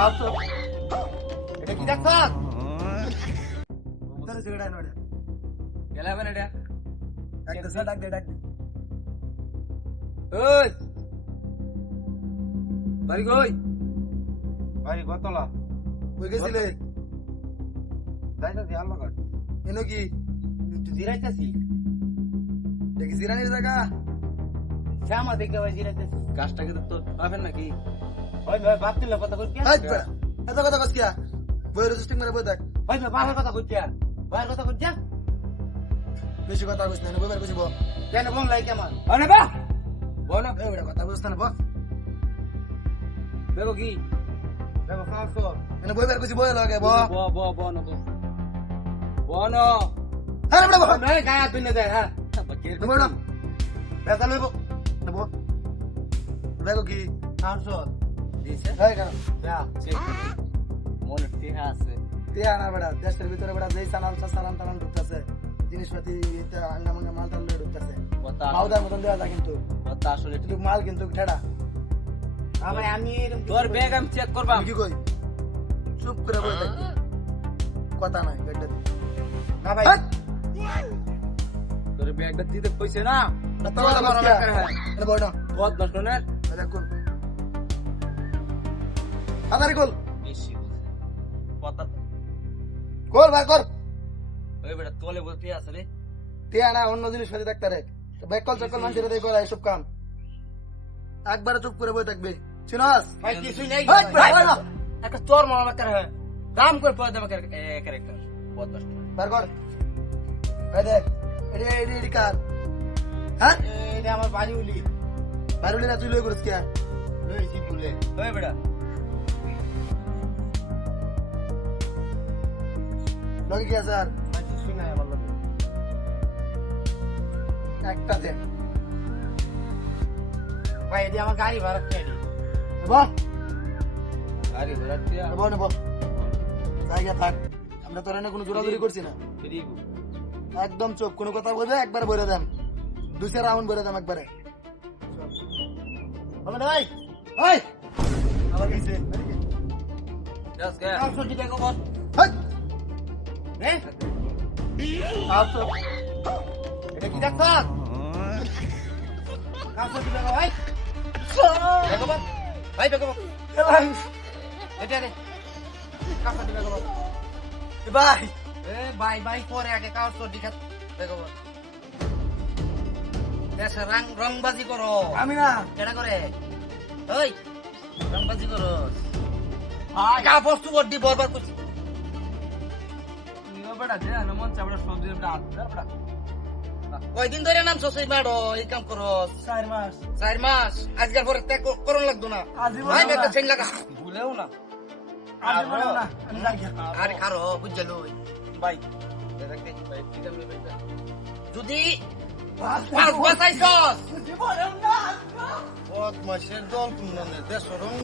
আসো এটা কি দেখছ তোর সিগারেট আনো এটা গেলা মানে এটা ডাক দে ওই বাড়ি কই বাড়ি কতলা কই গেছিলে যাইতাছি আল্লাহ কাট এনো কি একটু জিরাইতাছি দেখি জিরানির জায়গা শ্যামা দেখে ভাই জিরাইতাছি গাছটা কিন্তু তোর পাবেন নাকি ওই ভাই বাপ তুলে কথা কইতে হাই বেটা এত কথা কস কিয়া বই রেজিস্ট্রিং মেরে বই দেখ ওই ভাই বাপের কথা কইতে ভাইয়ের কথা কইতে বেশি কথা কইছ না বই বের কইছি ব কেন বোন লাই কেমন আরে বাহ বল এই বেটা কথা বুঝছ না ব দেখো কি দেখো কাঁচো এনে বই বের কইছি বই লাগে ব ব ন বন আরে বেটা ব নাই গায়া তুই না দে হ্যাঁ নেবো না বেসা লইব নেবো দেখো কি কাঁচো দিছে হাই কেন যা চেক মনে ঠিক আছে তিয়া না বেটা দেশের ভিতরে বেটা যেই সালাম টালাম ঢুকতেছে জিনিসপাতি আন্ডা মাঙ্গা মাল টাল ঢুকতেছে কথা মাউদার মতন দেওয়া যায় কিন্তু কথা আসলে কিন্তু মাল কিন্তু ঠেড়া ভাই আমি এরকম তোর ব্যাগ আমি চেক করবাম আমি কি কই চুপ করে বসে থাকবি কথা নাই বেটা না ভাই তোর ব্যাগটা দিতে কইছে না কথা বলা বড় কিয়া ব্যাগ হ্যাঁ এনে বড় বহুত দর্শনের এটা কোন আদারি কল বেশি কথা কল ভাই কর ওই বেটা তোলে বলতে আসলে তিয়া না অন্য জিনিস ফেলে থাকতে রে ব্যাক কল চকল মানুষের দেই করা এসব কাম একবারে চুপ করে বসে থাকবে চিনাস ভাই কিছুই নাই হাই ভাই না একটা চোর মারা মার হ্যাঁ দাম করে পয়দা মার ক্যারেক্টার বহুত দর্শনের বার কর এই দেখ এডি কার হ্যাঁ এটা আমার বাড়ি উলি বারুলি না তুই লই করিস কিয়া লইছি বলে ওই বেটা লগে কি আছে আর ভাই কিছুই নাই আমার লগে একটা দে ভাই এটা আমার গাড়ি ভাড়া খেয়ে বাহ আরে বেটা তিয়া নেবো নেবো জায়গা থাক আমরা তোর এনে কোনো জোরাজুরি করছি না ফিরিগু একদম চোখ কোনো কথা বলবে একবার বলে দেন দুই চার রাউন্ড বলে দেন একবারে হবে না ভাই ওই আবার গেছে জাস্ট কে কাঁচো দিতে গো বস হাই হ্যাঁ আসো এটা কি দেখছ কাঁচো দিতে গো ভাই দেখো বস ভাই দেখো বস এটা রে কাঁচো দিতে গো বস ভাই এ ভাই ভাই পরে আগে কাঁচো দিতে দেখো বস দেশে রংবাজি করো আমি না কেডা করে ওই রংবাজি করো আগা বস্তু বড্ডি বরবার করছি নিও বেটা দে না মন চাবড়া সবজি বেটা বেটা কয়দিন ধরে নাম সসই মারো এই কাম করো 4 মাস 4 মাস আজকাল পরে ত্যাগ করন লাগতো না আজীবন ভাই না। একটা চেন লাগা ভুলেও না আমি বলবো না আমি যাই গিয়া। আরে খারো বুঝলো ভাই দেখতে ভাই ঠিক আছে ভাই যদি পাঁচ বাসাইছস জীবনেও না বদমাশের দল কোন দেশ